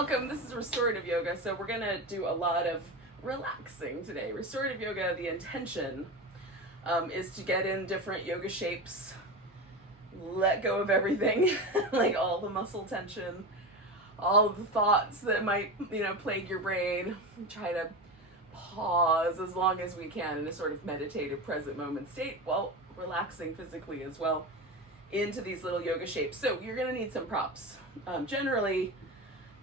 Welcome, this is Restorative Yoga. So we're gonna do a lot of relaxing today. Restorative Yoga, the intention is to get in different yoga shapes, let go of everything, like all the muscle tension, all of the thoughts that might, plague your brain. Try to pause as long as we can in a sort of meditative present moment state while relaxing physically as well into these little yoga shapes. So you're gonna need some props. Generally,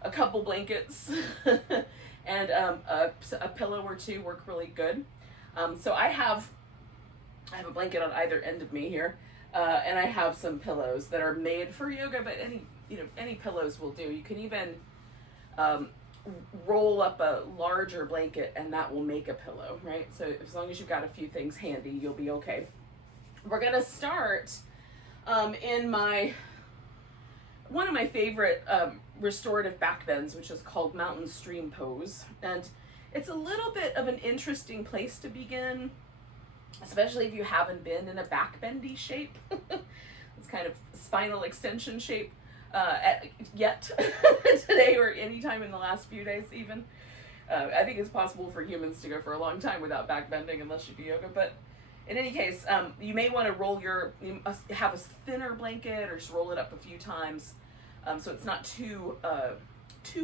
a couple blankets and a pillow or two work really good. So I have a blanket on either end of me here, and I have some pillows that are made for yoga, but any pillows will do. You can even roll up a larger blanket and that will make a pillow, right? So as long as you've got a few things handy, you'll be okay. We're gonna start in one of my favorite restorative back bends, which is called Mountain Stream Pose. And it's a little bit of an interesting place to begin, especially if you haven't been in a back bendy shape. It's kind of spinal extension shape yet today or anytime in the last few days even. I think it's possible for humans to go for a long time without back bending unless you do yoga, but in any case, you may want to have a thinner blanket or just roll it up a few times so it's not too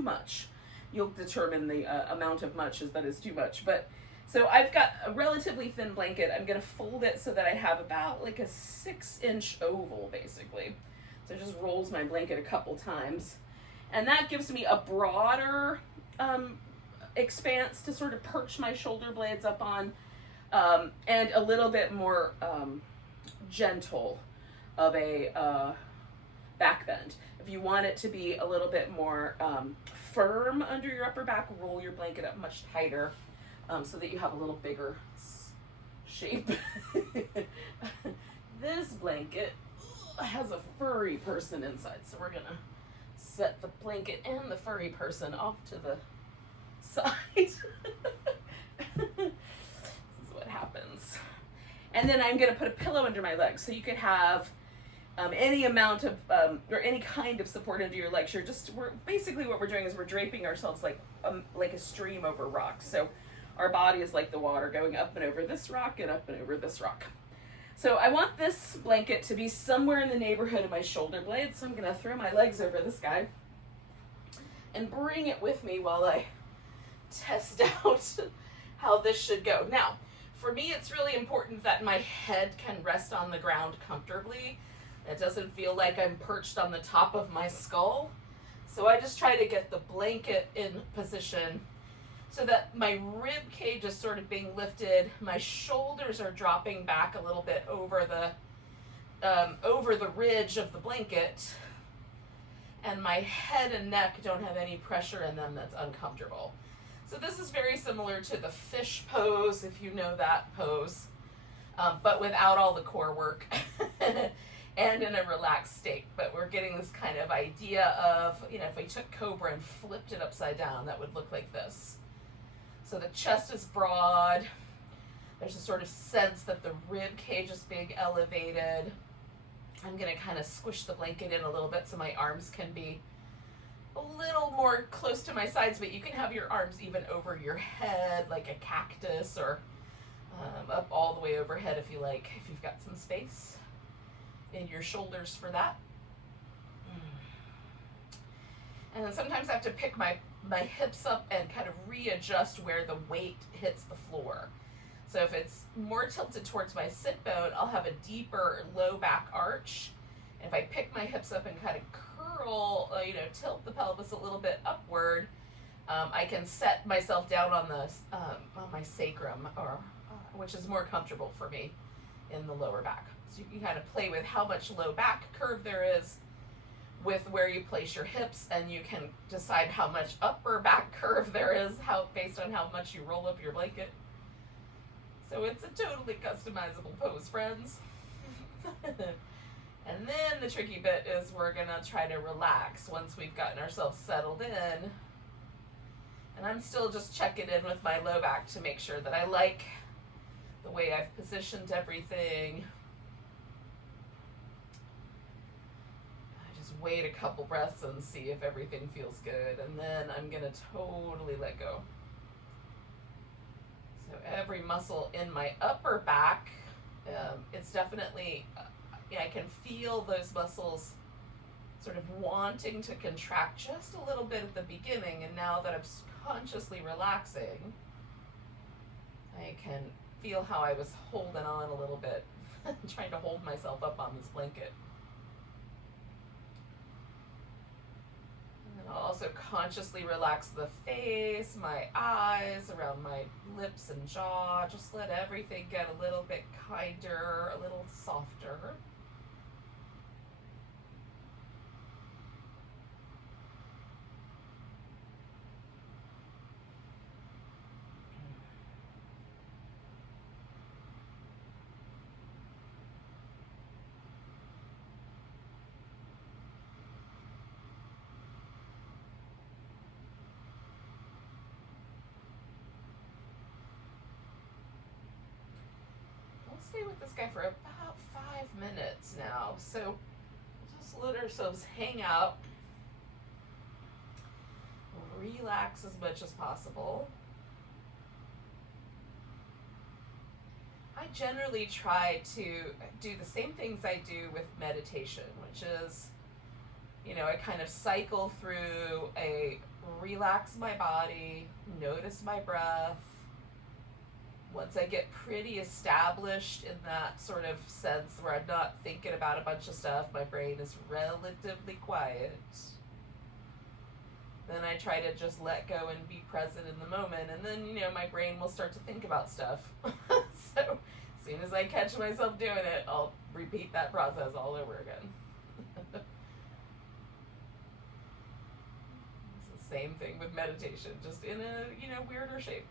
much. You'll determine the amount of much that is too much. But so I've got a relatively thin blanket. I'm going to fold it so that I have about like a 6-inch oval basically. So it just rolls my blanket a couple times. And that gives me a broader expanse to sort of perch my shoulder blades up on. And a little bit more gentle of a back bend. If you want it to be a little bit more firm under your upper back, roll your blanket up much tighter so that you have a little bigger shape. This blanket has a furry person inside, so we're gonna set the blanket and the furry person off to the side. Happens. And then I'm going to put a pillow under my legs, so you could have any amount of or any kind of support under your legs. Basically what we're doing is we're draping ourselves like a stream over rocks. So our body is like the water going up and over this rock and up and over this rock. So I want this blanket to be somewhere in the neighborhood of my shoulder blades. So I'm going to throw my legs over this guy and bring it with me while I test out how this should go. Now, for me, it's really important that my head can rest on the ground comfortably. It doesn't feel like I'm perched on the top of my skull. So I just try to get the blanket in position so that my rib cage is sort of being lifted. My shoulders are dropping back a little bit over the ridge of the blanket. And my head and neck don't have any pressure in them that's uncomfortable. So this is very similar to the fish pose, if you know that pose, but without all the core work and in a relaxed state. But we're getting this kind of idea of, if we took Cobra and flipped it upside down, that would look like this. So the chest is broad. There's a sort of sense that the rib cage is being elevated. I'm going to kind of squish the blanket in a little bit so my arms can be a little more close to my sides, but you can have your arms even over your head like a cactus, or up all the way overhead if you like, if you've got some space in your shoulders for that. And then sometimes I have to pick my hips up and kind of readjust where the weight hits the floor. So if it's more tilted towards my sit bone, I'll have a deeper low back arch. And if I pick my hips up and kind of curl, tilt the pelvis a little bit upward, I can set myself down on my sacrum, which is more comfortable for me in the lower back. So you can kind of play with how much low back curve there is with where you place your hips, and you can decide how much upper back curve there is based on how much you roll up your blanket. So it's a totally customizable pose, friends. And then the tricky bit is we're gonna try to relax once we've gotten ourselves settled in. And I'm still just checking in with my low back to make sure that I like the way I've positioned everything. I just wait a couple breaths and see if everything feels good, and then I'm gonna totally let go. So every muscle in my upper back, it's definitely, I can feel those muscles sort of wanting to contract just a little bit at the beginning, and now that I'm consciously relaxing, I can feel how I was holding on a little bit, trying to hold myself up on this blanket. And then I'll also consciously relax the face, my eyes, around my lips and jaw. Just let everything get a little bit kinder, a little softer. Stay with this guy for about 5 minutes now. So just let ourselves hang out, relax as much as possible. I generally try to do the same things I do with meditation, which is, I kind of cycle through relax my body, notice my breath. Once I get pretty established in that sort of sense where I'm not thinking about a bunch of stuff, my brain is relatively quiet, then I try to just let go and be present in the moment, and then, my brain will start to think about stuff. So as soon as I catch myself doing it, I'll repeat that process all over again. It's the same thing with meditation, just in a, weirder shape.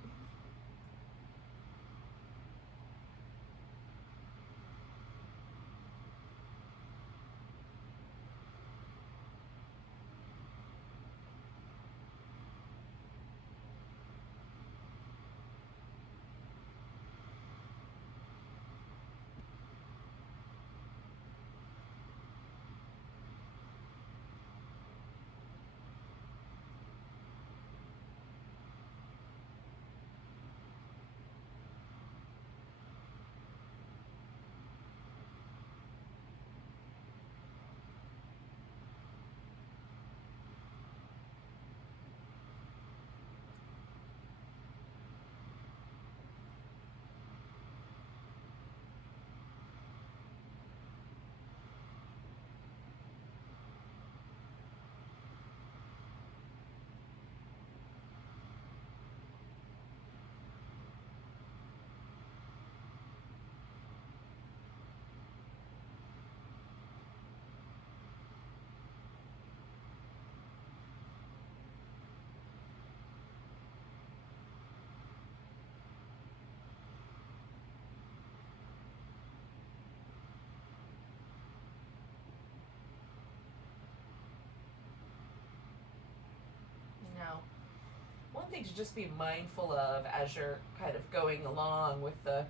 One thing to just be mindful of as you're kind of going along with the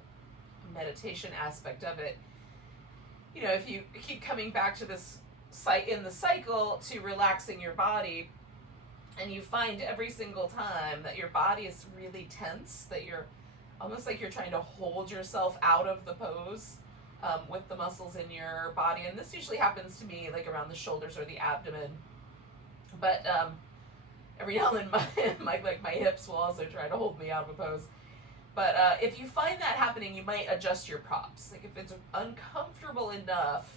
meditation aspect of it, if you keep coming back to this in the cycle to relaxing your body, and you find every single time that your body is really tense, that you're almost like you're trying to hold yourself out of the pose with the muscles in your body, and this usually happens to me like around the shoulders or the abdomen, but every now and then my hips will also try to hold me out of a pose. But if you find that happening, you might adjust your props. Like if it's uncomfortable enough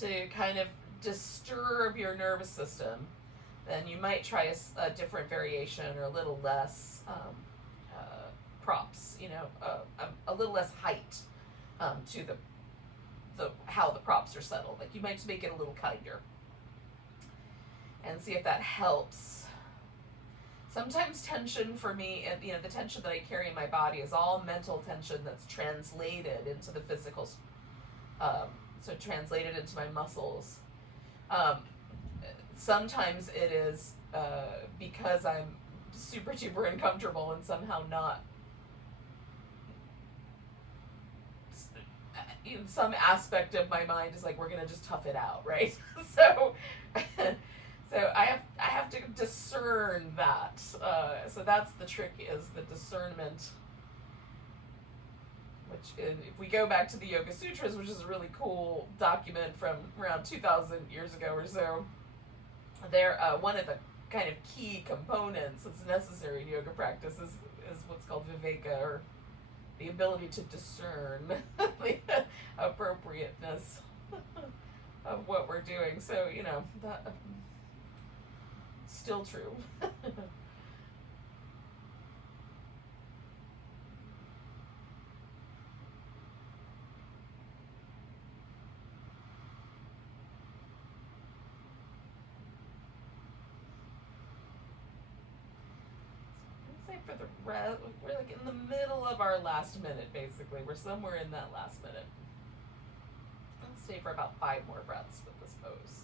to kind of disturb your nervous system, then you might try a different variation or a little less props, a little less height to the how the props are settled. Like you might just make it a little kinder and see if that helps. Sometimes tension for me, the tension that I carry in my body is all mental tension that's translated into the physical, so translated into my muscles. Sometimes it is because I'm super duper uncomfortable and somehow not in some aspect of my mind is like, we're gonna just tough it out, right? So so I have to discern that. So that's the trick, is the discernment. Which, if we go back to the Yoga Sutras, which is a really cool document from around 2,000 years ago or so, they're one of the kind of key components that's necessary in yoga practice is what's called viveka, or the ability to discern the appropriateness of what we're doing. So, you know, that still true. For the rest, we're like in the middle of our last minute, basically. We're somewhere in that last minute. Let's stay for about 5 more breaths with this pose.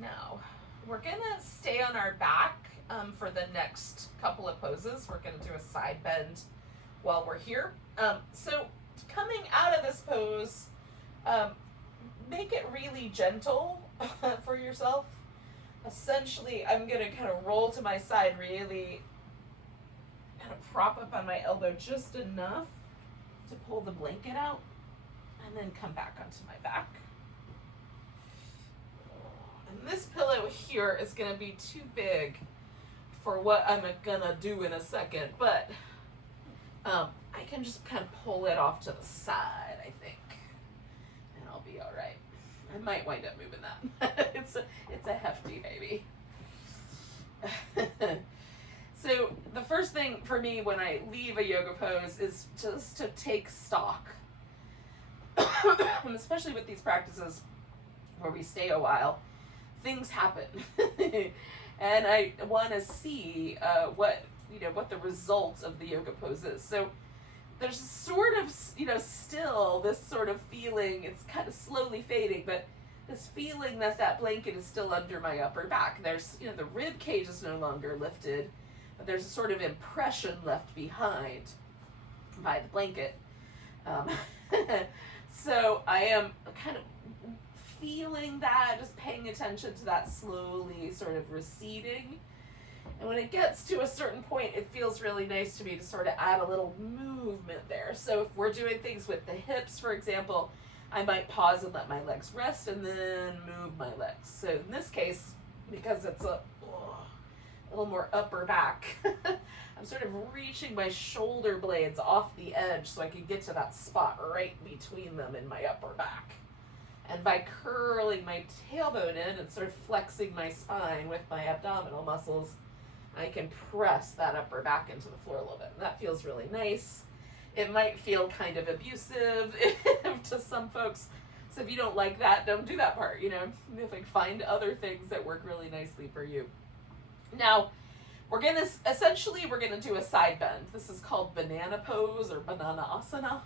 Now, we're gonna stay on our back for the next couple of poses. We're gonna do a side bend while we're here. So coming out of this pose, make it really gentle for yourself. Essentially, I'm gonna kind of roll to my side, really kind of prop up on my elbow just enough to pull the blanket out, and then come back onto my back. And this pillow here is going to be too big for what I'm going to do in a second, but I can just kind of pull it off to the side, I think, and I'll be all right. I might wind up moving that. It's a hefty baby. So the first thing for me when I leave a yoga pose is just to take stock. Especially with these practices where we stay a while, things happen. And I want to see what the result of the yoga pose is. So there's sort of, still this sort of feeling, it's kind of slowly fading, but this feeling that blanket is still under my upper back. There's, the rib cage is no longer lifted, but there's a sort of impression left behind by the blanket. So I am kind of feeling that, just paying attention to that slowly sort of receding. And when it gets to a certain point, it feels really nice to me to sort of add a little movement there. So if we're doing things with the hips, for example, I might pause and let my legs rest and then move my legs. So in this case, because it's a little more upper back, I'm sort of reaching my shoulder blades off the edge so I can get to that spot right between them in my upper back. And by curling my tailbone in and sort of flexing my spine with my abdominal muscles, I can press that upper back into the floor a little bit. And that feels really nice. It might feel kind of abusive to some folks. So if you don't like that, don't do that part, find other things that work really nicely for you. Now, we're gonna do a side bend. This is called banana pose or banana asana.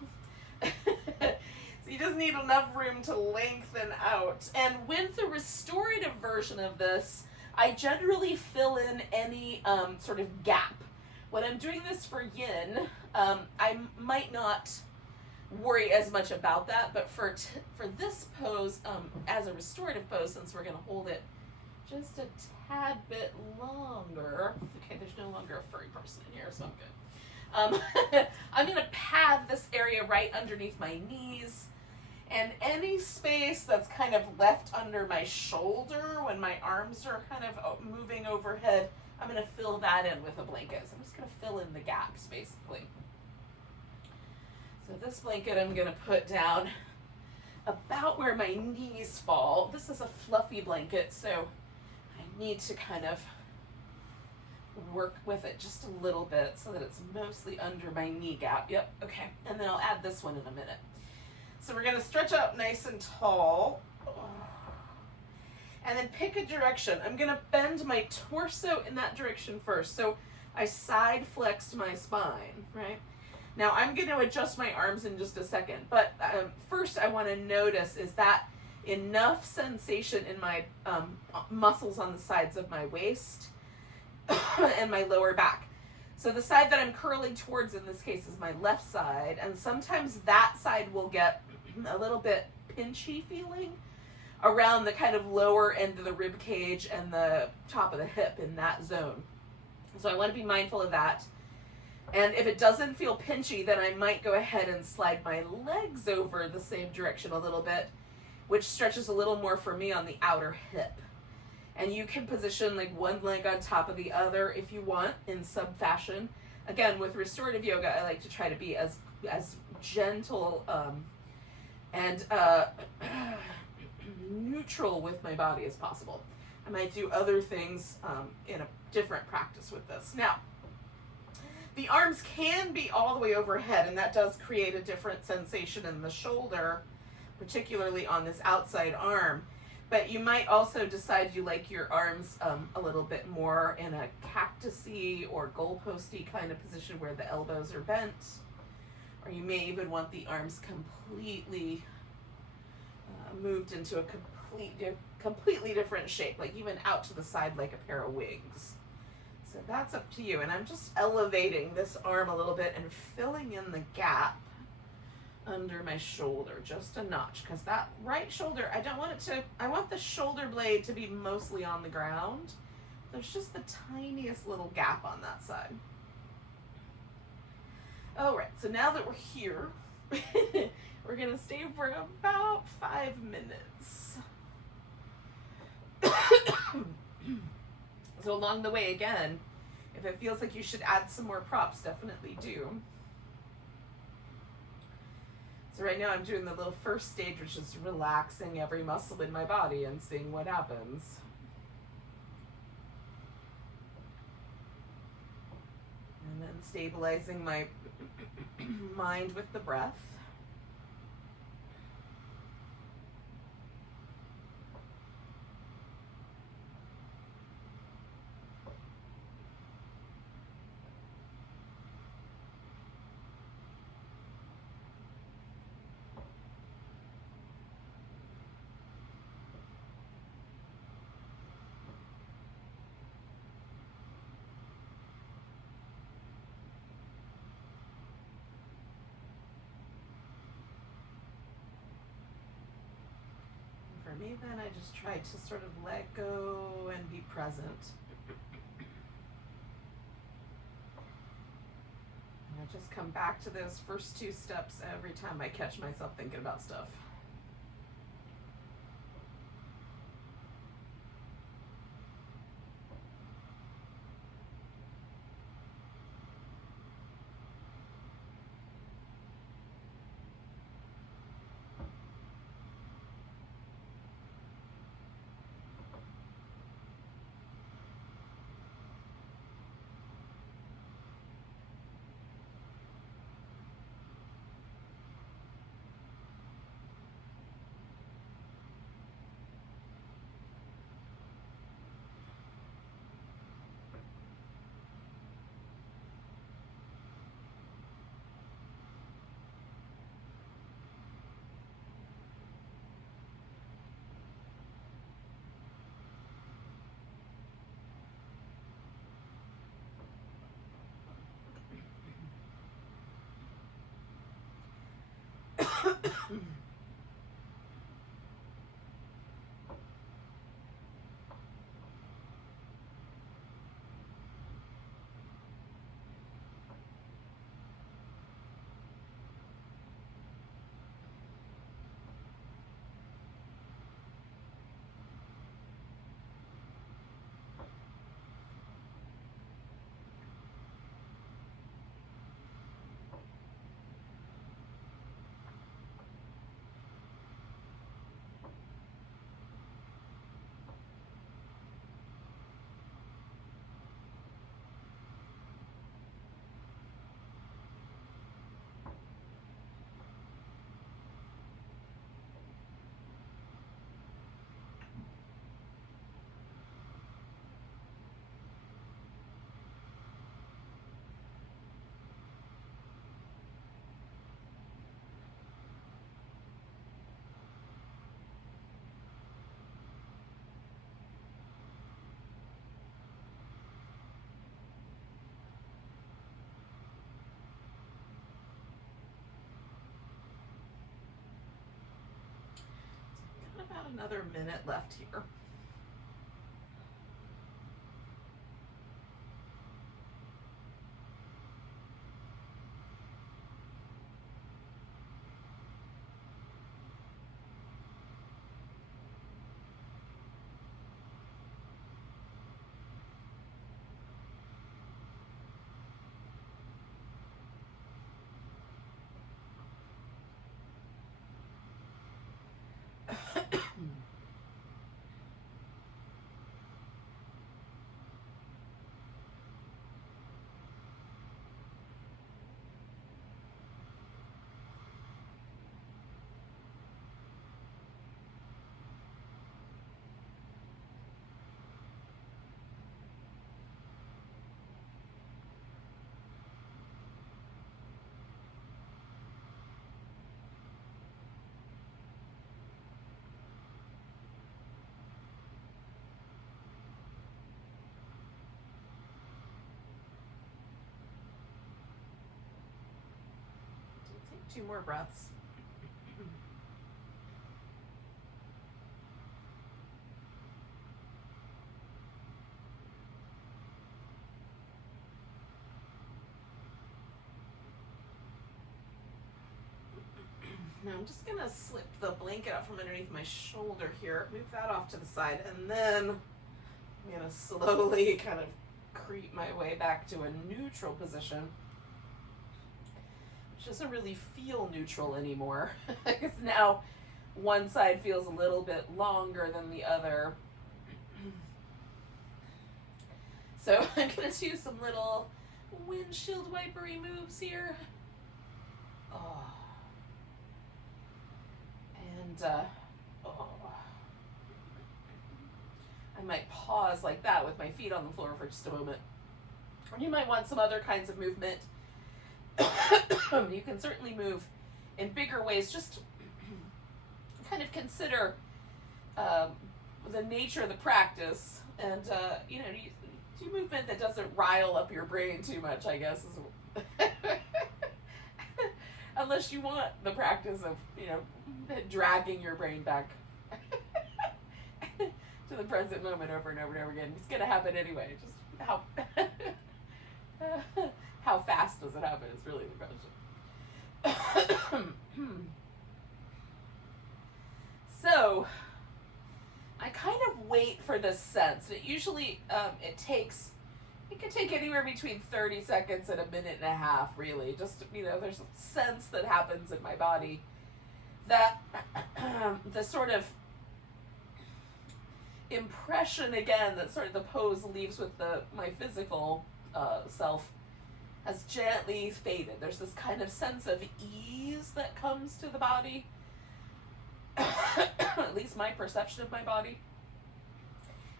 So you just need enough room to lengthen out. And with the restorative version of this, I generally fill in any sort of gap. When I'm doing this for yin, I might not worry as much about that, but for this pose, as a restorative pose, since we're gonna hold it just a tad bit longer. Okay, there's no longer a furry person in here, so I'm good. I'm gonna pad this area right underneath my knees, and any space that's kind of left under my shoulder when my arms are kind of moving overhead, I'm gonna fill that in with a blanket. So I'm just gonna fill in the gaps, basically. So this blanket I'm gonna put down about where my knees fall. This is a fluffy blanket, so I need to kind of work with it just a little bit so that it's mostly under my knee gap. Yep, okay. And then I'll add this one in a minute. So we're gonna stretch out nice and tall. And then pick a direction. I'm gonna bend my torso in that direction first. So I side flexed my spine, right? Now I'm gonna adjust my arms in just a second, but first I wanna notice, is that enough sensation in my muscles on the sides of my waist and my lower back. So the side that I'm curling towards in this case is my left side, and sometimes that side will get a little bit pinchy feeling around the kind of lower end of the rib cage and the top of the hip in that zone. So I want to be mindful of that. And if it doesn't feel pinchy, then I might go ahead and slide my legs over the same direction a little bit, which stretches a little more for me on the outer hip. And you can position like one leg on top of the other if you want in sub fashion. Again, with restorative yoga, I like to try to be as gentle and neutral with my body as possible. I might do other things in a different practice with this. Now, the arms can be all the way overhead, and that does create a different sensation in the shoulder, particularly on this outside arm. But you might also decide you like your arms a little bit more in a cactusy or goalposty kind of position where the elbows are bent. Or you may even want the arms completely moved into a completely different shape, like even out to the side like a pair of wings. So that's up to you. And I'm just elevating this arm a little bit and filling in the gap under my shoulder just a notch, because that right shoulder, I want the shoulder blade to be mostly on the ground. There's just the tiniest little gap on that side. All right, so now that we're here, we're gonna stay for about 5 minutes. So along the way, again, if it feels like you should add some more props, definitely do. So right now I'm doing the little first stage, which is relaxing every muscle in my body and seeing what happens. And then stabilizing my mind with the breath. For me, then I just try to sort of let go and be present. And I just come back to those first 2 steps every time I catch myself thinking about stuff. about another minute left here. Take 2 more breaths. Now I'm just gonna slip the blanket out from underneath my shoulder here, move that off to the side, and then I'm gonna slowly kind of creep my way back to a neutral position, which doesn't really feel neutral anymore, because now one side feels a little bit longer than the other. So I'm gonna do some little windshield wipery moves here. Oh. And I might pause like that with my feet on the floor for just a moment. Or you might want some other kinds of movement. You can certainly move in bigger ways. Just kind of consider the nature of the practice, and you know, do movement that doesn't rile up your brain too much, I guess. Unless you want the practice of, you know, dragging your brain back to the present moment over and over and over again. It's gonna happen anyway. Just how fast does it happen is really the question. So I kind of wait for this sense. It usually it can take anywhere between 30 seconds and a minute and a half, really. Just, you know, there's a sense that happens in my body that the sort of impression, again, that sort of the pose leaves with my physical self has gently faded. There's this kind of sense of ease that comes to the body, at least my perception of my body.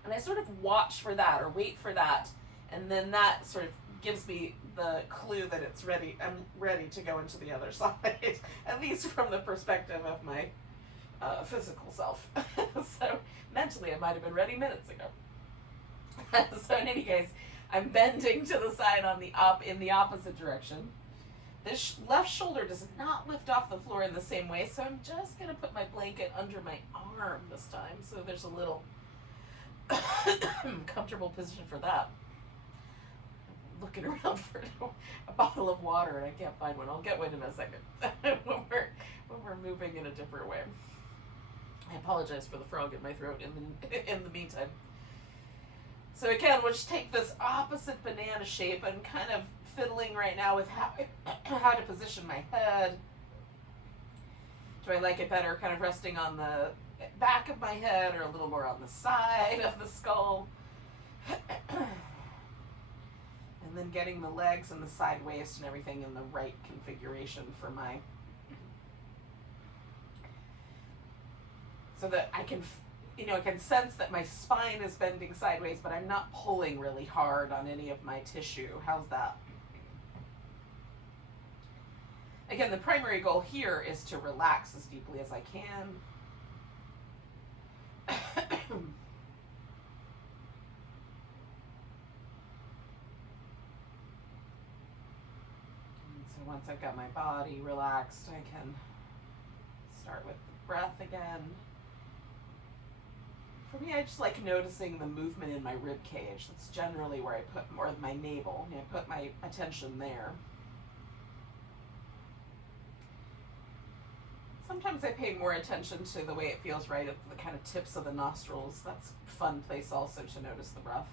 And I sort of watch for that or wait for that. And then that sort of gives me the clue that it's ready. I'm ready to go into the other side, at least from the perspective of my physical self. So mentally, I might have been ready minutes ago. So in any case, I'm bending to the side in the opposite direction. This left shoulder does not lift off the floor in the same way, so I'm just going to put my blanket under my arm this time, so there's a little comfortable position for that. Looking around for a bottle of water and I can't find one. I'll get one in a second when we're moving in a different way. I apologize for the frog in my throat in the meantime. So again, we'll just take this opposite banana shape. I'm kind of fiddling right now with how to position my head. Do I like it better kind of resting on the back of my head or a little more on the side of the skull? And then getting the legs and the side waist and everything in the right configuration for my, so that I can, you know, I can sense that my spine is bending sideways, but I'm not pulling really hard on any of my tissue. How's that? Again, the primary goal here is to relax as deeply as I can. Once I've got my body relaxed, I can start with the breath again. For me, I just like noticing the movement in my rib cage. That's generally where I put more of my navel. I put my attention there. Sometimes I pay more attention to the way it feels right at the kind of tips of the nostrils. That's a fun place also to notice the breath.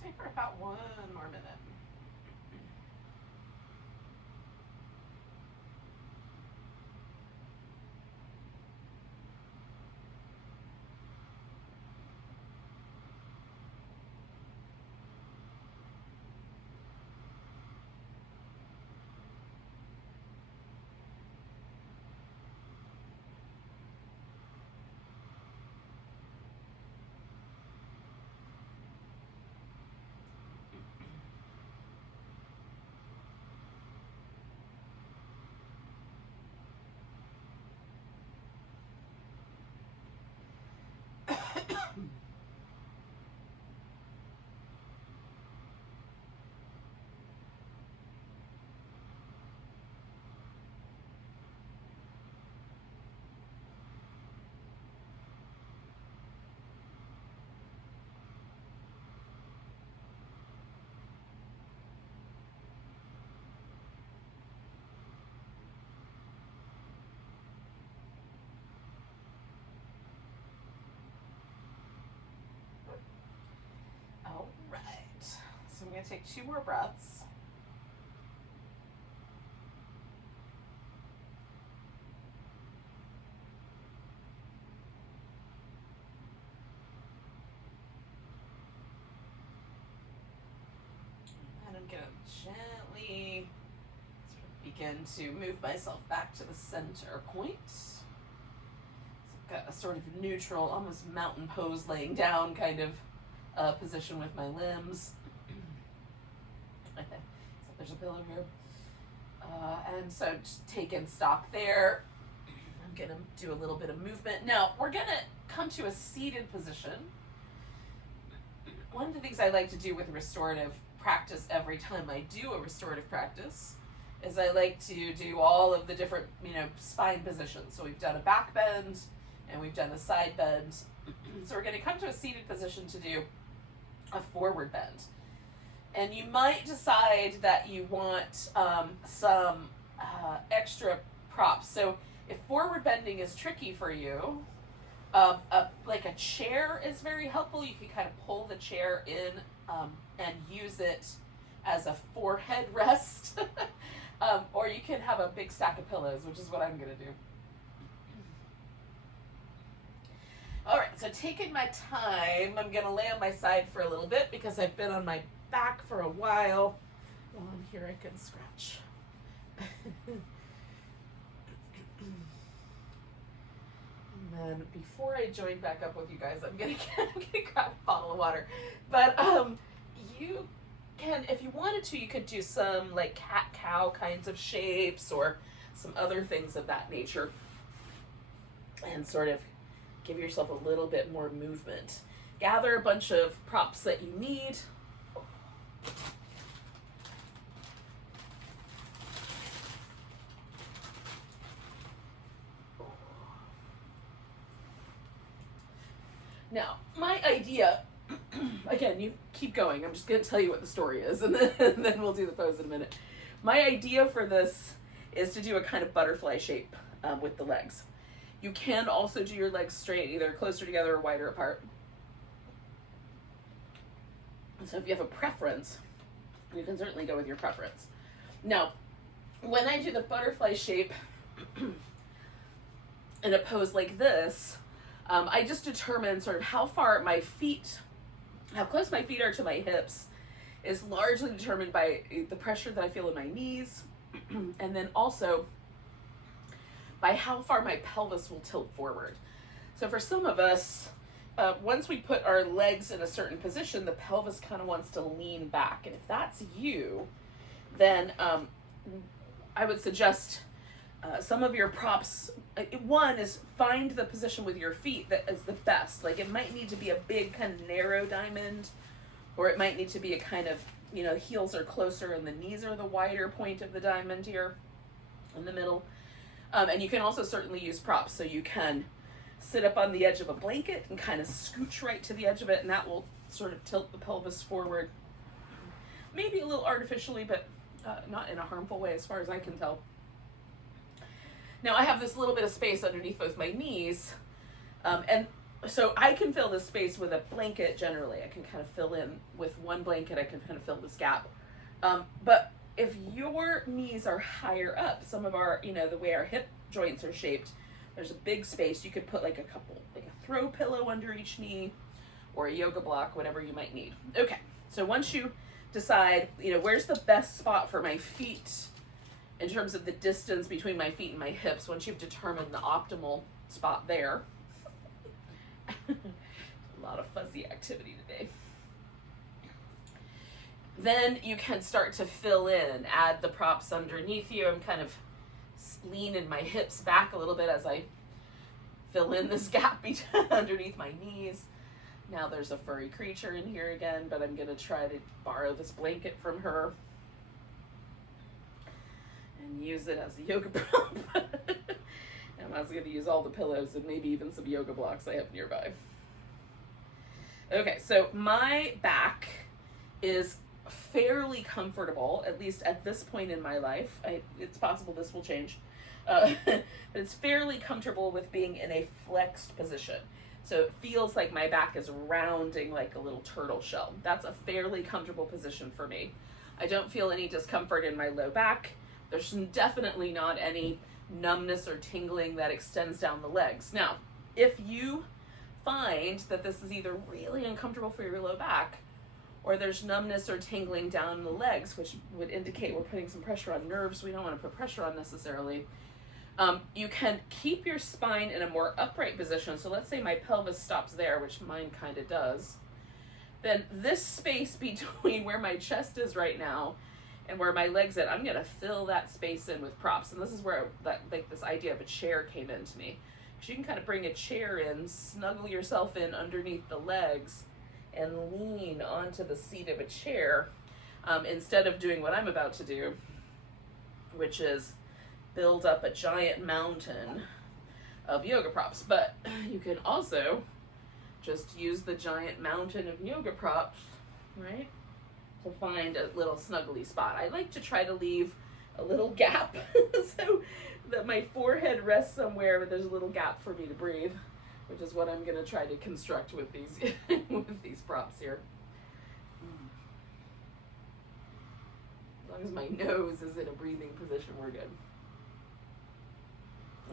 Stay for about 1 more minute. All right. So I'm going to take 2 more breaths. And I'm going to gently sort of begin to move myself back to the center point. So I've got a sort of neutral, almost mountain pose, laying down kind of position with my limbs. So there's a pillow here. And so just take in stock there. I'm going to do a little bit of movement. Now, we're going to come to a seated position. One of the things I like to do with restorative practice every time I do a restorative practice is I like to do all of the different, spine positions. So we've done a back bend and we've done a side bend. So we're going to come to a seated position to do a forward bend. And you might decide that you want some extra props. So if forward bending is tricky for you, like a chair is very helpful. You can kind of pull the chair in and use it as a forehead rest. Or you can have a big stack of pillows, which is what I'm going to do. All right, so taking my time, I'm going to lay on my side for a little bit because I've been on my back for a while. Well, and here I can scratch. And then before I join back up with you guys, I'm gonna grab a bottle of water. But you can, if you wanted to, you could do some like cat-cow kinds of shapes or some other things of that nature, and sort of give yourself a little bit more movement. Gather a bunch of props that you need. Now, my idea, again, you keep going. I'm just going to tell you what the story is, and then we'll do the pose in a minute. My idea for this is to do a kind of butterfly shape with the legs. You can also do your legs straight, either closer together or wider apart. So if you have a preference, you can certainly go with your preference. Now, when I do the butterfly shape in a pose like this, I just determine sort of how close my feet are to my hips is largely determined by the pressure that I feel in my knees, and then also by how far my pelvis will tilt forward. So for some of us, once we put our legs in a certain position, the pelvis kind of wants to lean back. And if that's you, then I would suggest some of your props. One is find the position with your feet that is the best. Like it might need to be a big kind of narrow diamond, or it might need to be a kind of, heels are closer and the knees are the wider point of the diamond here in the middle. And you can also certainly use props. So you can sit up on the edge of a blanket and kind of scooch right to the edge of it, and that will sort of tilt the pelvis forward. Maybe a little artificially, but not in a harmful way as far as I can tell. Now I have this little bit of space underneath both my knees, and so I can fill this space with a blanket generally. I can kind of fill in with one blanket, I can kind of fill this gap. But if your knees are higher up, some of our, the way our hip joints are shaped, there's a big space. You could put like a throw pillow under each knee or a yoga block, whatever you might need. Okay, so once you decide, where's the best spot for my feet in terms of the distance between my feet and my hips, once you've determined the optimal spot there, a lot of fuzzy activity today. Then you can start to fill in, add the props underneath you. I'm kind of leaning my hips back a little bit as I fill in this gap underneath my knees. Now there's a furry creature in here again, but I'm gonna try to borrow this blanket from her and use it as a yoga prop. I'm also gonna use all the pillows and maybe even some yoga blocks I have nearby. Okay, so my back is fairly comfortable, at least at this point in my life. It's possible this will change. But it's fairly comfortable with being in a flexed position. So it feels like my back is rounding like a little turtle shell. That's a fairly comfortable position for me. I don't feel any discomfort in my low back. There's definitely not any numbness or tingling that extends down the legs. Now, if you find that this is either really uncomfortable for your low back, or there's numbness or tingling down the legs, which would indicate we're putting some pressure on nerves we don't want to put pressure on necessarily, you can keep your spine in a more upright position. So let's say my pelvis stops there, which mine kind of does. Then this space between where my chest is right now and where my legs at, I'm gonna fill that space in with props. And this is where this idea of a chair came into me. Because you can kind of bring a chair in, snuggle yourself in underneath the legs, and lean onto the seat of a chair, instead of doing what I'm about to do, which is build up a giant mountain of yoga props. But you can also just use the giant mountain of yoga props, right, to find a little snuggly spot. I like to try to leave a little gap so that my forehead rests somewhere, but there's a little gap for me to breathe, which is what I'm going to try to construct with these with these props here. As long as my nose is in a breathing position, we're good.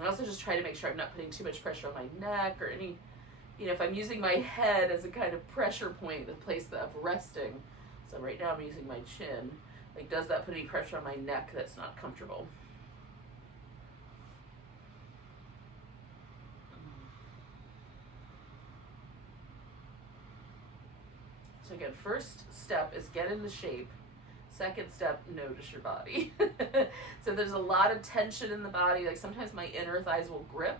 I also just try to make sure I'm not putting too much pressure on my neck or any, if I'm using my head as a kind of pressure point, the place of resting. So right now I'm using my chin. Like, does that put any pressure on my neck that's not comfortable? So again, first step is get into shape. Second step, notice your body. So there's a lot of tension in the body. Like sometimes my inner thighs will grip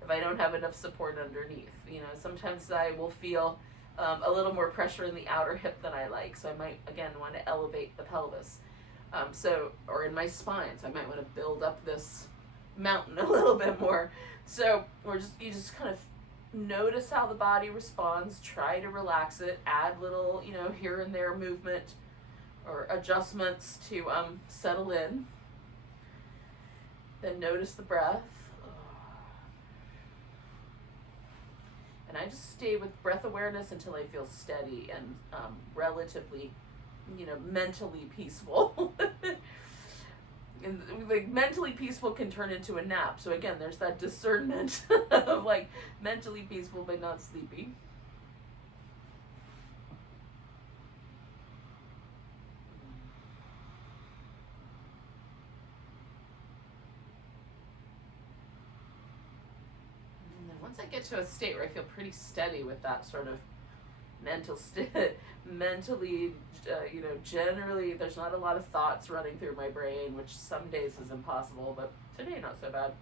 if I don't have enough support underneath. Sometimes I will feel a little more pressure in the outer hip than I like. So I might, again, want to elevate the pelvis. Or in my spine. So I might want to build up this mountain a little bit more. So you just kind of notice how the body responds, try to relax it, add little, here and there movement or adjustments to settle in. Then notice the breath. And I just stay with breath awareness until I feel steady and relatively, mentally peaceful. And like mentally peaceful can turn into a nap. So again, there's that discernment of like mentally peaceful but not sleepy. And then once I get to a state where I feel pretty steady with that sort of mentally, generally there's not a lot of thoughts running through my brain, which some days is impossible, but today not so bad.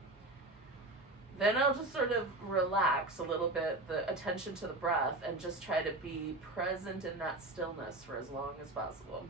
Then I'll just sort of relax a little bit, the attention to the breath, and just try to be present in that stillness for as long as possible.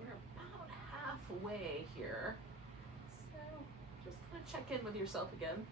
we're about halfway here. So just kind of check in with yourself again.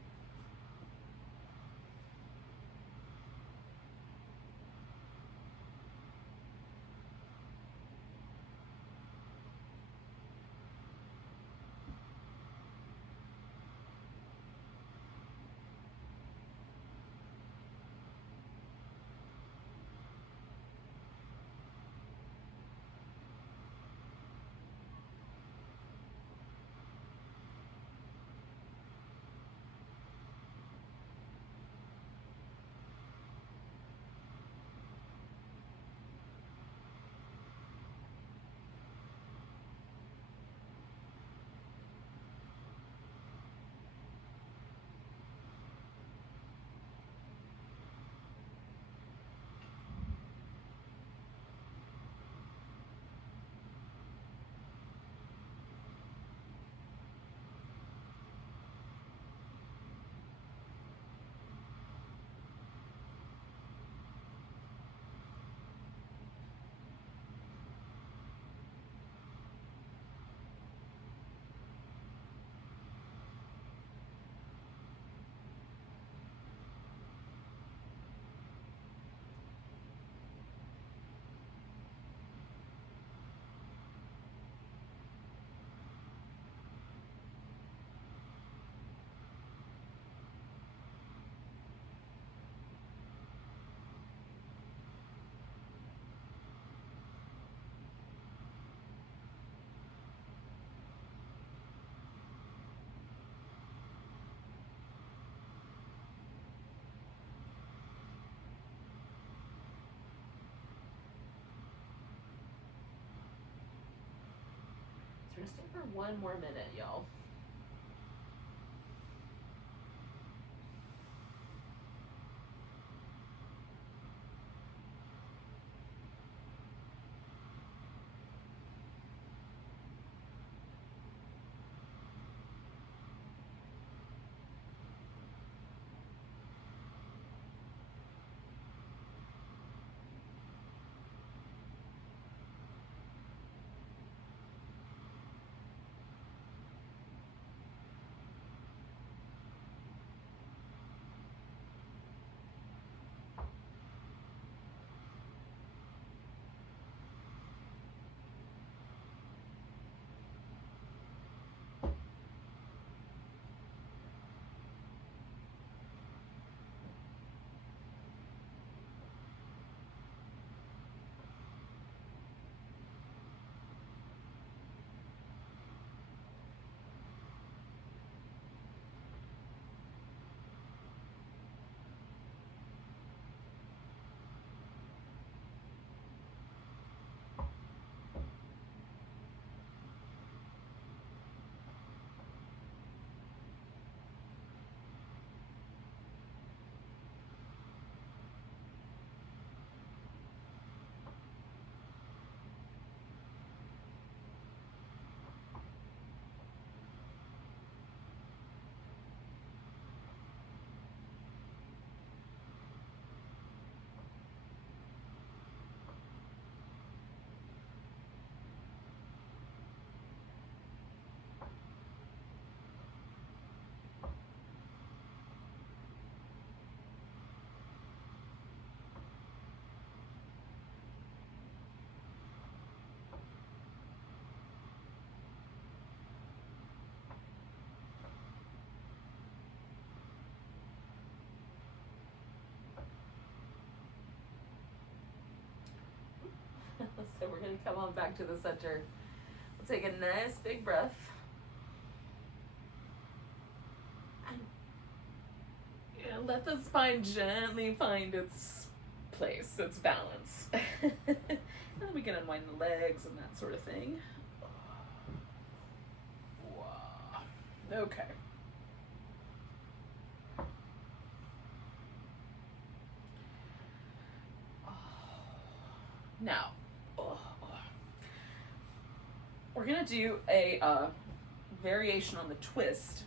We're gonna stay for one more minute, y'all. So we're going to come on back to the center. We'll take a nice big breath. And let the spine gently find its place, its balance. And then we can unwind the legs and that sort of thing. Wow. Okay. Now, we're gonna do a variation on the twist,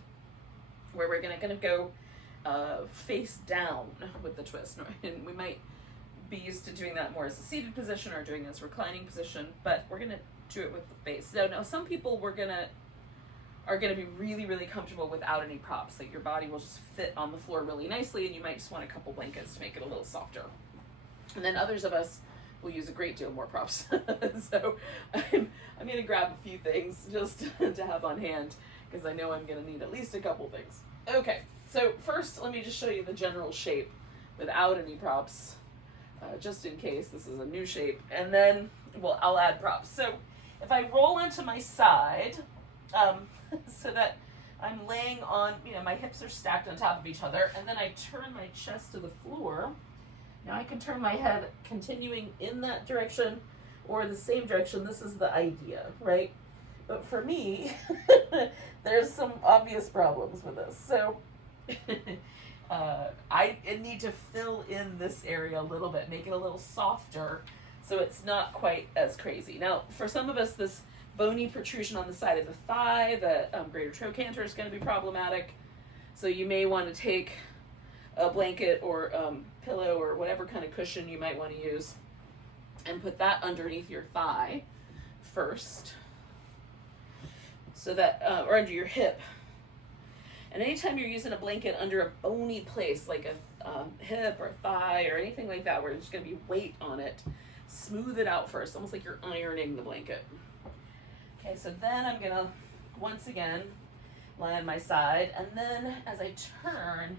where we're gonna go face down with the twist, and we might be used to doing that more as a seated position or doing it as a reclining position, but we're gonna do it with the base. So now some people are gonna be really, really comfortable without any props. Like your body will just fit on the floor really nicely, and you might just want a couple blankets to make it a little softer. And then others of us will use a great deal more props. So I'm gonna grab a few things just to have on hand, because I know I'm gonna need at least a couple things. Okay, so first let me just show you the general shape without any props, just in case this is a new shape, and then I'll add props. So if I roll onto my side, so that I'm laying on, my hips are stacked on top of each other, and then I turn my chest to the floor. Now I can turn my head continuing in that direction or the same direction. This is the idea, right? But for me, there's some obvious problems with this. So I need to fill in this area a little bit, make it a little softer so it's not quite as crazy. Now, for some of us, this bony protrusion on the side of the thigh, the greater trochanter, is going to be problematic. So you may want to take a blanket or pillow or whatever kind of cushion you might want to use and put that underneath your thigh first, so that or under your hip. And anytime you're using a blanket under a bony place like a hip or thigh or anything like that where there's going to be weight on it, smooth it out first, almost like you're ironing the blanket. Okay, so then I'm going to once again lie on my side, and then as I turn,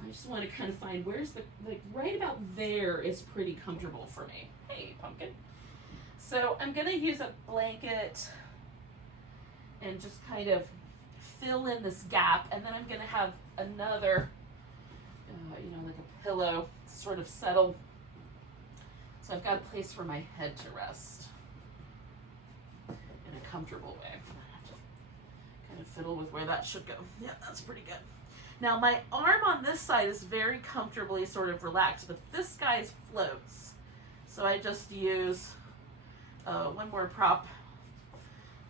I just want to kind of find where's right about there is pretty comfortable for me. Hey, pumpkin. So I'm going to use a blanket and just kind of fill in this gap, and then I'm going to have another, like a pillow to sort of settle. So I've got a place for my head to rest in a comfortable way. I have to kind of fiddle with where that should go. Yeah, that's pretty good. Now my arm on this side is very comfortably sort of relaxed, but this guy's floats. So I just use one more prop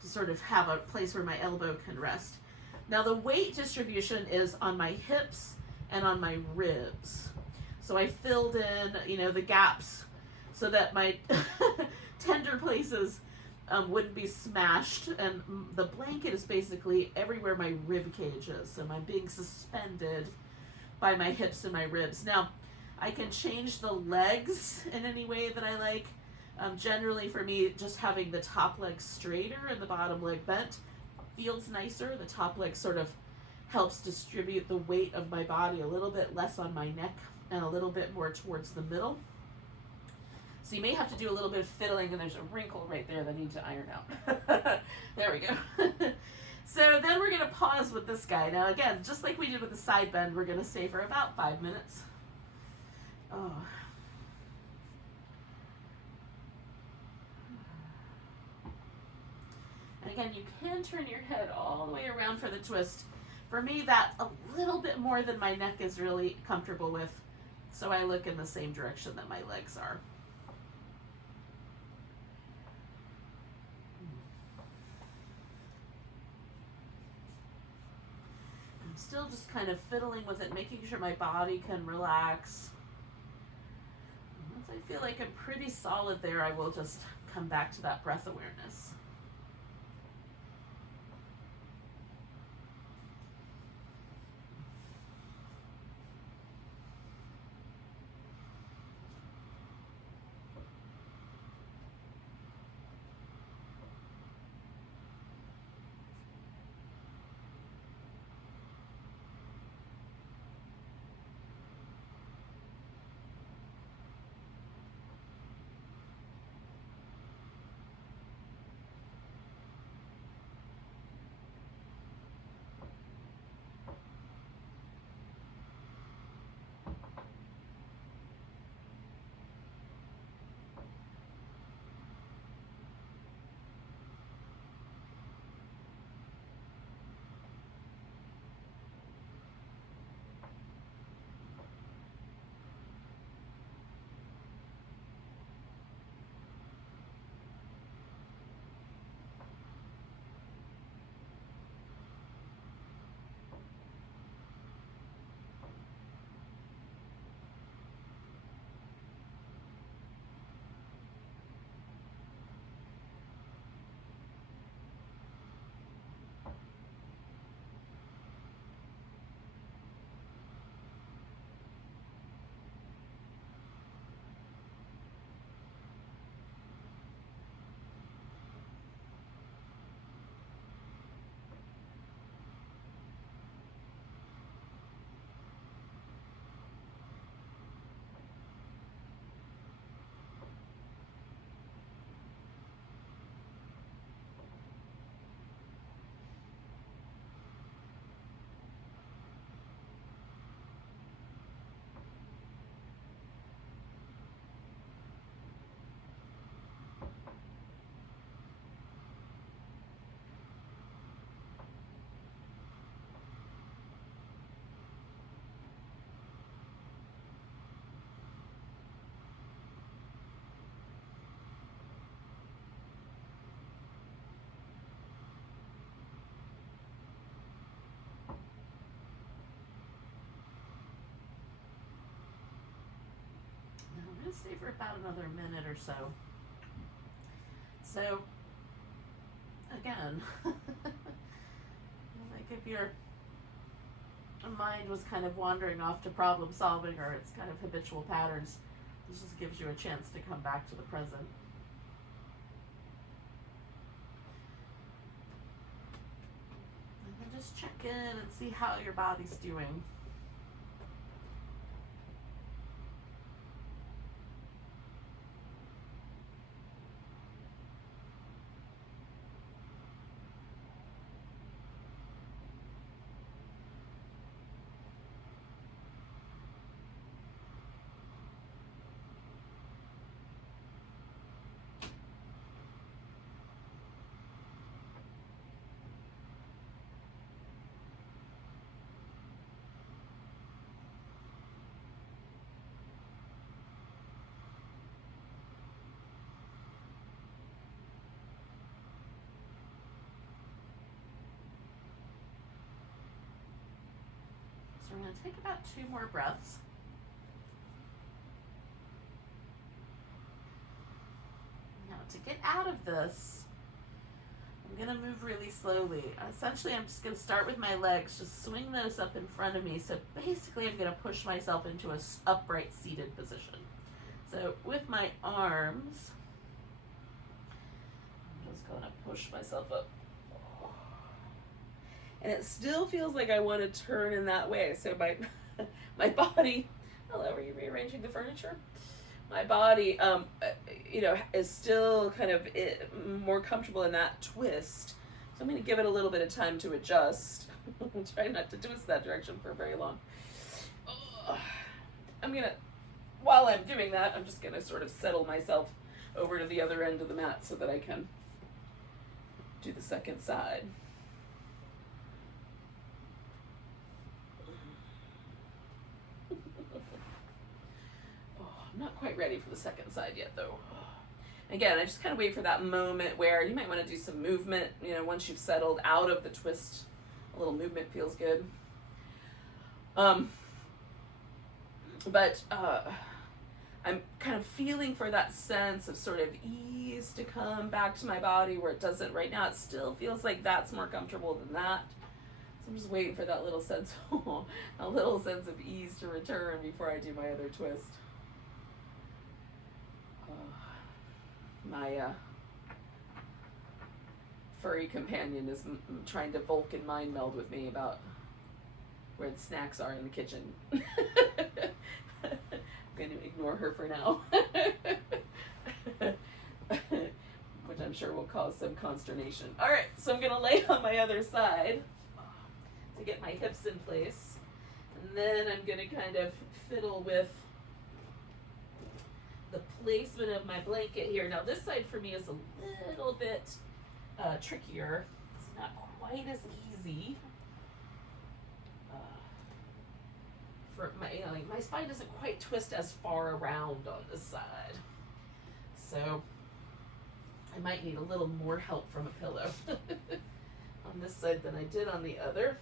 to sort of have a place where my elbow can rest. Now the weight distribution is on my hips and on my ribs. So I filled in, the gaps so that my tender places wouldn't be smashed, and the blanket is basically everywhere my rib cage is, so I'm being suspended by my hips and my ribs. Now I can change the legs in any way that I like. Generally for me, just having the top leg straighter and the bottom leg bent feels nicer. The top leg sort of helps distribute the weight of my body a little bit less on my neck and a little bit more towards the middle. So you may have to do a little bit of fiddling, and there's a wrinkle right there that I need to iron out. There we go. So then we're going to pause with this guy. Now again, just like we did with the side bend, we're going to stay for about 5 minutes. Oh. And again, you can turn your head all the way around for the twist. For me, that's a little bit more than my neck is really comfortable with, so I look in the same direction that my legs are. I'm still just kind of fiddling with it, making sure my body can relax. Once I feel like I'm pretty solid there, I will just come back to that breath awareness. going to stay for about another minute or so. So, again, like if your mind was kind of wandering off to problem solving or it's kind of habitual patterns, this just gives you a chance to come back to the present. And then just check in and see how your body's doing. So we're going to take about 2 more breaths. Now to get out of this, I'm going to move really slowly. Essentially, I'm just going to start with my legs, just swing those up in front of me. So basically, I'm going to push myself into an upright seated position. So with my arms, I'm just going to push myself up. And it still feels like I want to turn in that way. So my body, hello, are you rearranging the furniture? My body, is still kind of more comfortable in that twist. So I'm going to give it a little bit of time to adjust. Try not to twist that direction for very long. While I'm doing that, I'm just going to sort of settle myself over to the other end of the mat so that I can do the second side. I'm not quite ready for the second side yet, though. Again, I just kind of wait for that moment where you might want to do some movement. Once you've settled out of the twist, a little movement feels good. But I'm kind of feeling for that sense of sort of ease to come back to my body where it doesn't right now. It still feels like that's more comfortable than that. So I'm just waiting for that little sense, a little sense of ease to return before I do my other twist. My furry companion is trying to Vulcan mind meld with me about where the snacks are in the kitchen. I'm going to ignore her for now. Which I'm sure will cause some consternation. All right, so I'm going to lay on my other side to get my hips in place. And then I'm going to kind of fiddle with the placement of my blanket here. Now this side for me is a little bit trickier. It's not quite as easy. For my spine doesn't quite twist as far around on this side. So I might need a little more help from a pillow on this side than I did on the other.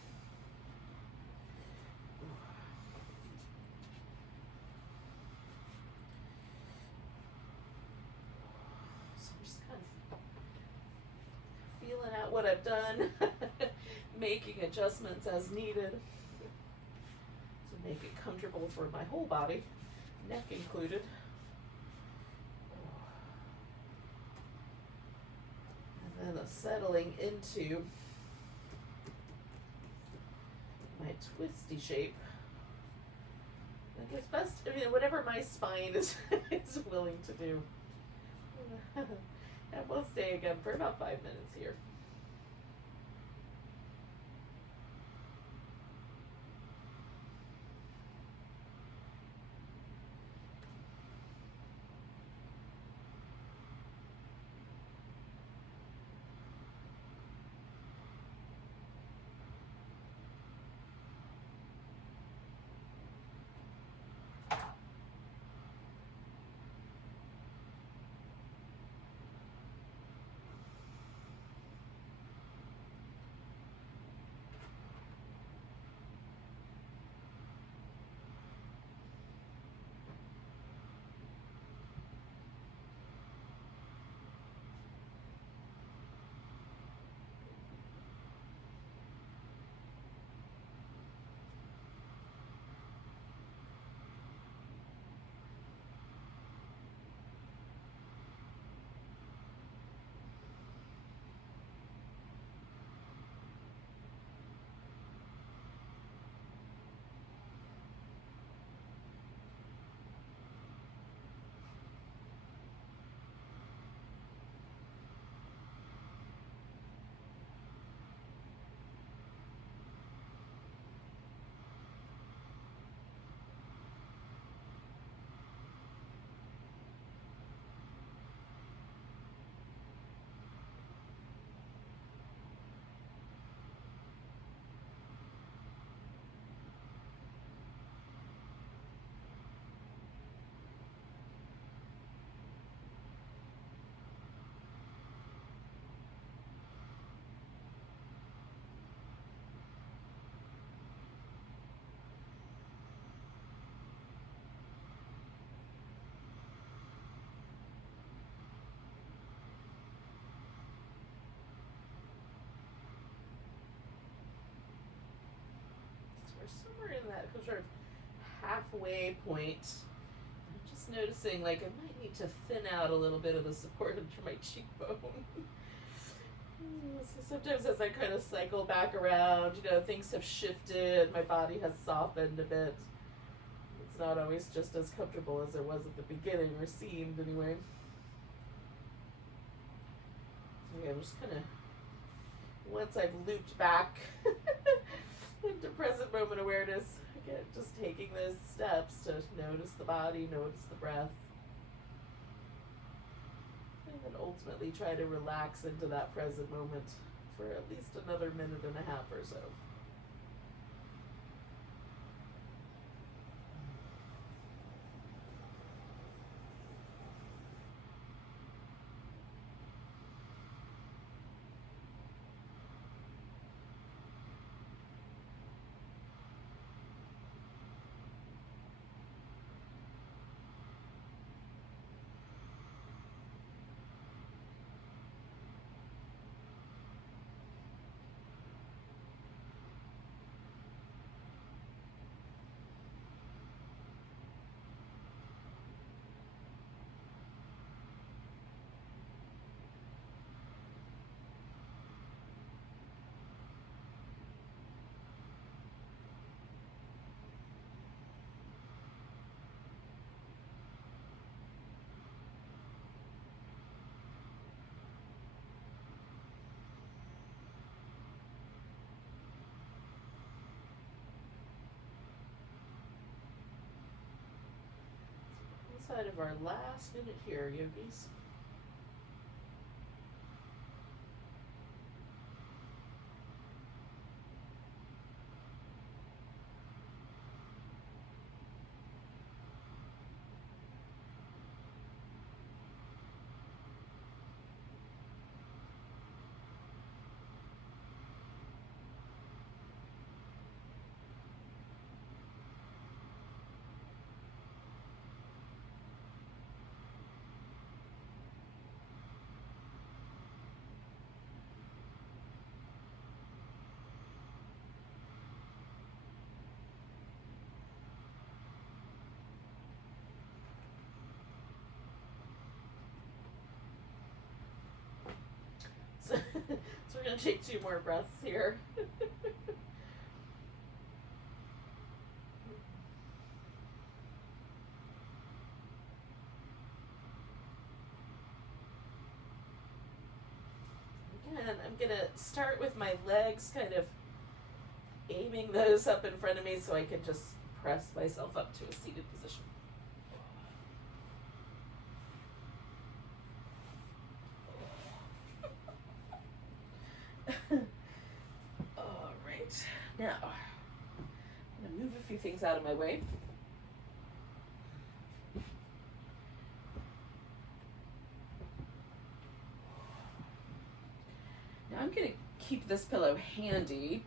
What I've done, making adjustments as needed to make it comfortable for my whole body, neck included. And then settling into my twisty shape. I guess best, whatever my spine is willing to do. And we'll stay again for about 5 minutes here. sort of halfway point. I'm just noticing like I might need to thin out a little bit of the support under my cheekbone. So sometimes as I kind of cycle back around, you know, things have shifted, my body has softened a bit. It's not always just as comfortable as it was at the beginning, or seemed anyway. So yeah, I'm just kind of, once I've looped back into present moment awareness, again, just taking those steps to notice the body, notice the breath, and then ultimately try to relax into that present moment for at least another minute and a half or so. Inside of our last minute here, yogis. So we're going to take 2 more breaths here. Again, I'm going to start with my legs, kind of aiming those up in front of me so I can just press myself up to a seated position. All right, now I'm going to move a few things out of my way. Now I'm going to keep this pillow handy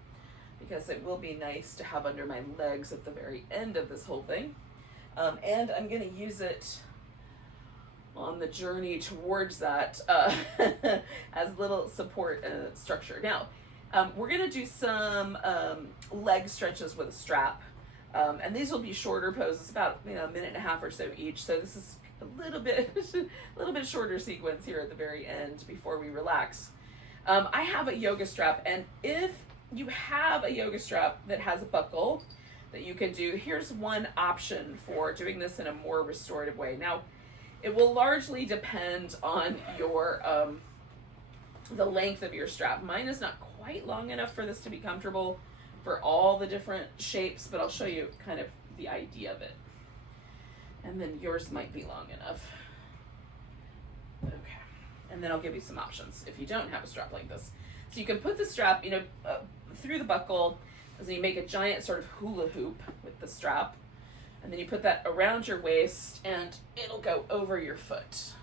because it will be nice to have under my legs at the very end of this whole thing. And I'm going to use it on the journey towards that as little support structure. Now, we're going to do some leg stretches with a strap. And these will be shorter poses, about a minute and a half or so each. So this is a little bit shorter sequence here at the very end before we relax. I have a yoga strap, and if you have a yoga strap that has a buckle that you can do, here's one option for doing this in a more restorative way. Now, it will largely depend on your the length of your strap. Mine is not quite long enough for this to be comfortable for all the different shapes, but I'll show you kind of the idea of it. And then yours might be long enough. Okay. And then I'll give you some options if you don't have a strap like this. So you can put the strap, through the buckle, and then you make a giant sort of hula hoop with the strap. And then you put that around your waist and it'll go over your foot.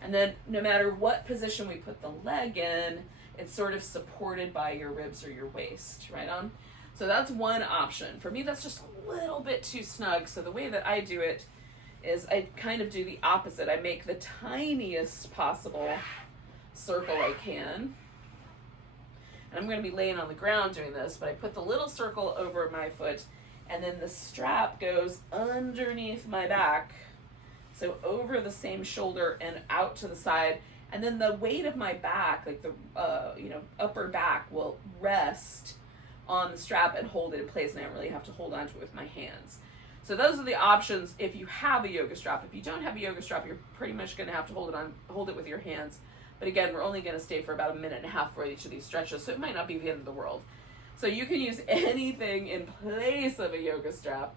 And then no matter what position we put the leg in, it's sort of supported by your ribs or your waist, right on? So that's one option. For me, that's just a little bit too snug. So the way that I do it is I kind of do the opposite. I make the tiniest possible circle I can. And I'm going to be laying on the ground doing this, but I put the little circle over my foot, And then the strap goes underneath my back, so over the same shoulder and out to the side. And then the weight of my back, like the upper back, will rest on the strap and hold it in place, and I don't really have to hold on to it with my hands. So those are the options if you have a yoga strap. If you don't have a yoga strap, you're pretty much going to have to hold it with your hands. But again, we're only going to stay for about a minute and a half for each of these stretches, so it might not be the end of the world. So you can use anything in place of a yoga strap,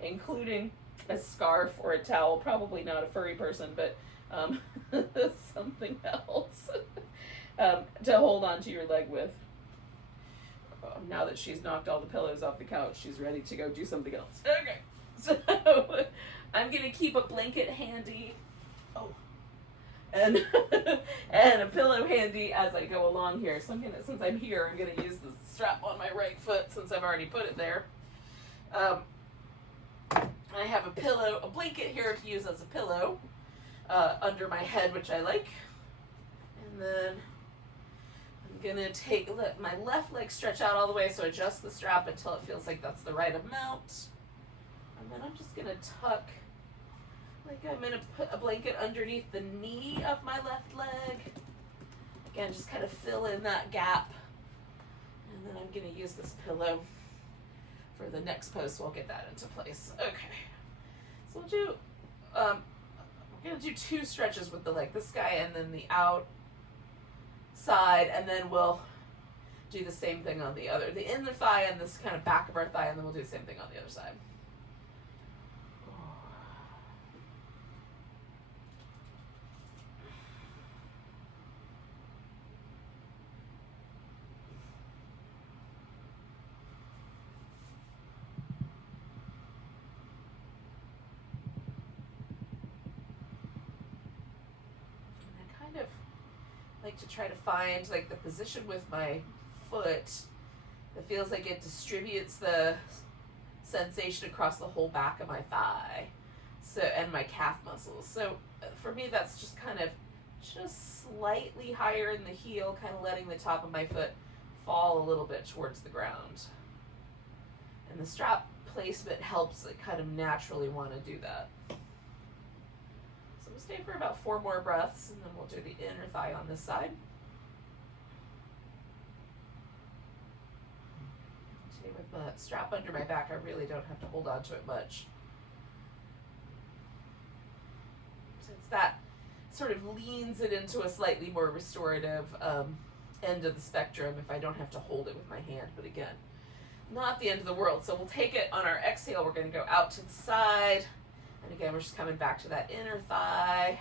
including a scarf or a towel. Probably not a furry person, but something else to hold onto your leg with. Now that she's knocked all the pillows off the couch, she's ready to go do something else. Okay, so I'm gonna keep a blanket handy. Oh. And and a pillow handy as I go along here. So since I'm here, I'm gonna use the strap on my right foot since I've already put it there. I have a blanket here to use as a pillow under my head, which I like. And then I'm gonna let my left leg stretch out all the way, so adjust the strap until it feels like that's the right amount. And then I'm just gonna tuck, like I'm gonna put a blanket underneath the knee of my left leg. Again, just kind of fill in that gap. And then I'm gonna use this pillow for the next pose, so I'll get that into place. Okay, so we'll do, we're gonna do 2 stretches with the leg, this guy and then the outside, and then we'll do the same thing on the other, the inner thigh and this kind of back of our thigh, and then we'll do the same thing on the other side. Like to try to find like the position with my foot that feels like it distributes the sensation across the whole back of my thigh, so, and my calf muscles. So for me, that's just kind of just slightly higher in the heel, kind of letting the top of my foot fall a little bit towards the ground. And the strap placement helps it kind of naturally want to do that. We'll stay for about 4 more breaths, and then we'll do the inner thigh on this side. Today with the strap under my back, I really don't have to hold on to it much. Since that sort of leans it into a slightly more restorative end of the spectrum if I don't have to hold it with my hand. But again, not the end of the world. So we'll take it on our exhale. We're going to go out to the side. And again, we're just coming back to that inner thigh.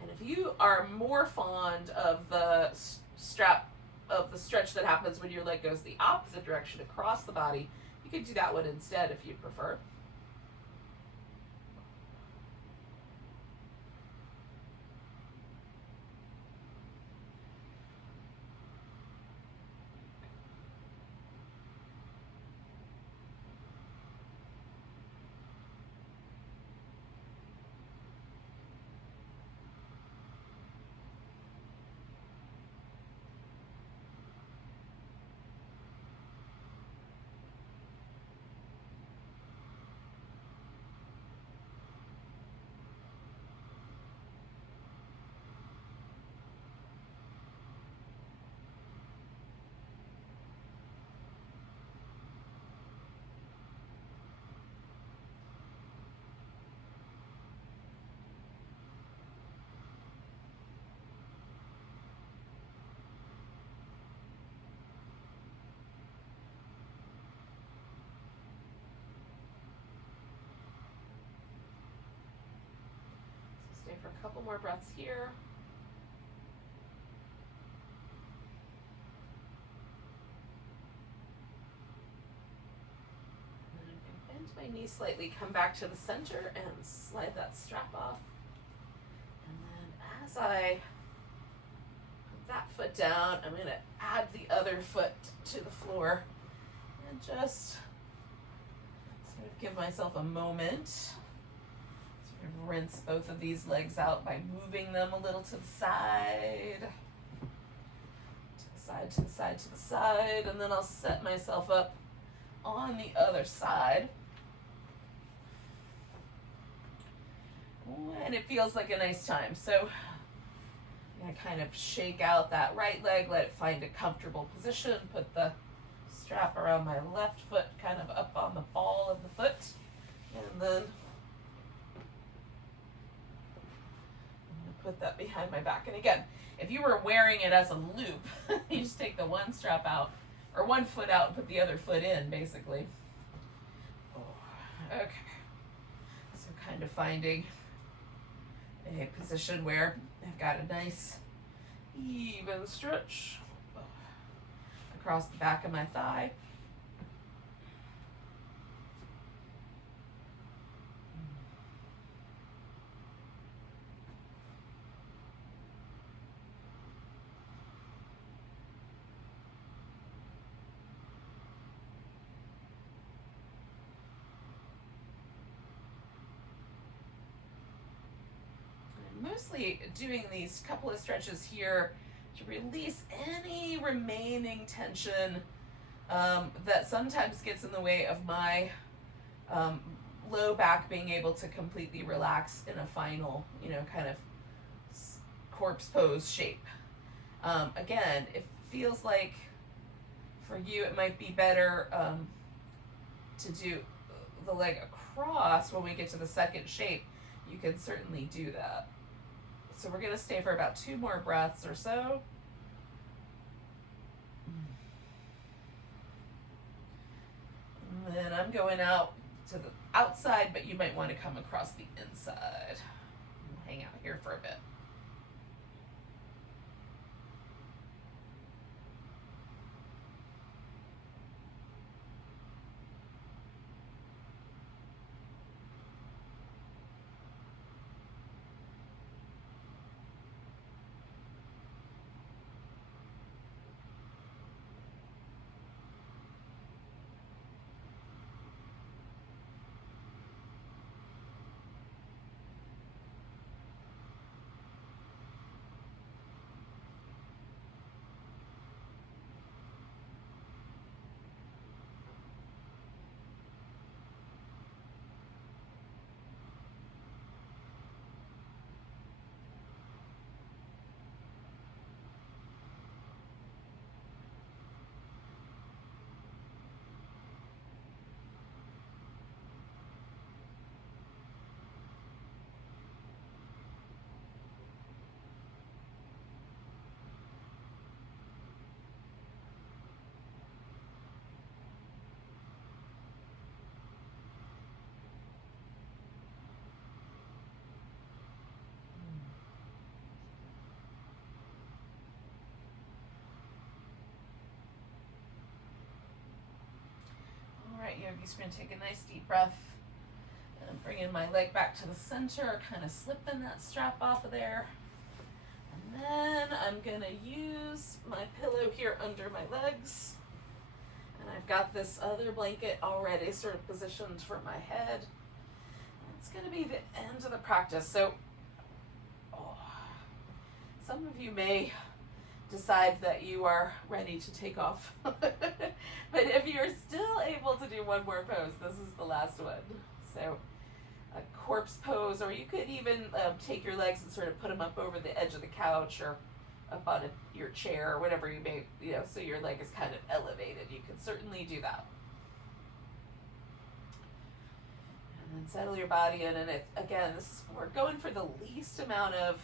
And if you are more fond of the stretch that happens when your leg goes the opposite direction across the body, you could do that one instead if you prefer. Stay for a couple more breaths here. And then I'm going to bend my knee slightly, come back to the center, and slide that strap off. And then as I put that foot down, I'm going to add the other foot to the floor and just sort of give myself a moment. Rinse both of these legs out by moving them a little to the side. Side to the side to the side, and then I'll set myself up on the other side. And it feels like a nice time. So I'm going to kind of shake out that right leg, let it find a comfortable position, put the strap around my left foot kind of up on the ball of the foot, and then I'm going to put that behind my back. And again, if you were wearing it as a loop, you just take the one strap out, or one foot out and put the other foot in, basically. Okay. So kind of finding a position where I've got a nice even stretch across the back of my thigh. Mostly doing these couple of stretches here to release any remaining tension that sometimes gets in the way of my low back being able to completely relax in a final, kind of corpse pose shape. Again, it feels like for you it might be better to do the leg across when we get to the second shape. You can certainly do that. So we're going to stay for about 2 more breaths or so. And then I'm going out to the outside, but you might want to come across the inside. Hang out here for a bit. Alright, yogis, we're going to take a nice deep breath and I'm bringing my leg back to the center, kind of slipping that strap off of there. And then I'm going to use my pillow here under my legs. And I've got this other blanket already sort of positioned for my head. And it's going to be the end of the practice. So, some of you may decide that you are ready to take off. But if you're still able to do one more pose, this is the last one. So a corpse pose, or you could even take your legs and sort of put them up over the edge of the couch or up on your chair or whatever you may, so your leg is kind of elevated. You can certainly do that. And then settle your body in, and again, we're going for the least amount of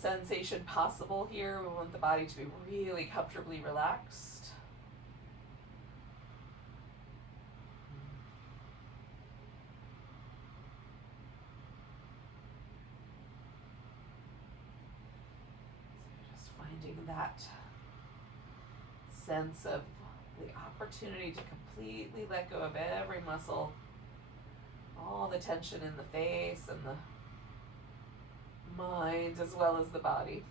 sensation possible here. We want the body to be really comfortably relaxed. So just finding that sense of the opportunity to completely let go of every muscle, all the tension in the face and the mind as well as the body.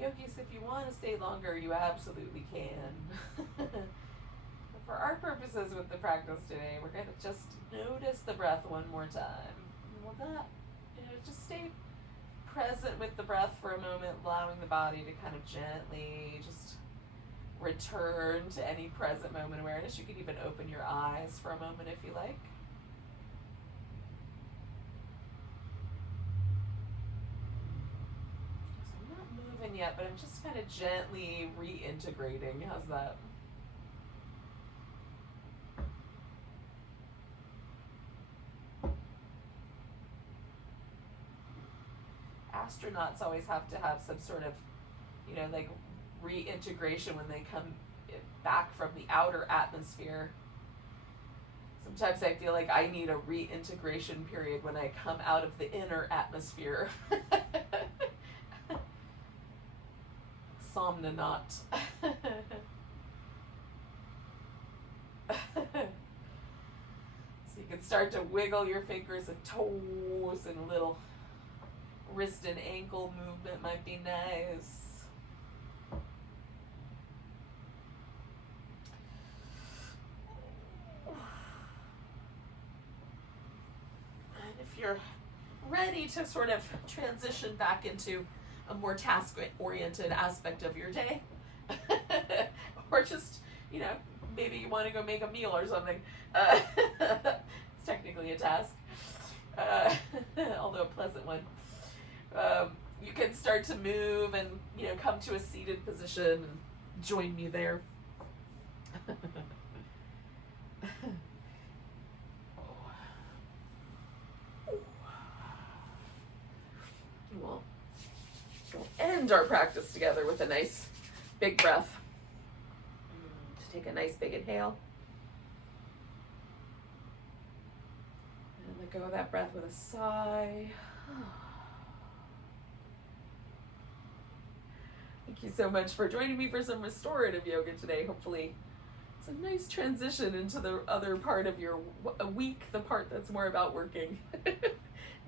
yogis, if you want to stay longer, you absolutely can. But for our purposes with the practice today, we're going to just notice the breath one more time. And with that, just stay present with the breath for a moment, allowing the body to kind of gently just return to any present moment awareness. You can even open your eyes for a moment if you like. So I'm not moving yet, but I'm just kind of gently reintegrating. How's that? Astronauts always have to have some sort of, like reintegration when they come back from the outer atmosphere. Sometimes I feel like I need a reintegration period when I come out of the inner atmosphere. Somnonaut. So you can start to wiggle your fingers and toes, and a little wrist and ankle movement might be nice. And if you're ready to sort of transition back into a more task-oriented aspect of your day, or just, maybe you want to go make a meal or something. It's technically a task, although a pleasant one. You can start to move and, come to a seated position and join me there. We'll end our practice together with a nice big breath. To take a nice big inhale. And let go of that breath with a sigh. Thank you so much for joining me for some restorative yoga today. Hopefully it's a nice transition into the other part of your week, the part that's more about working.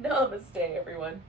Namaste, everyone.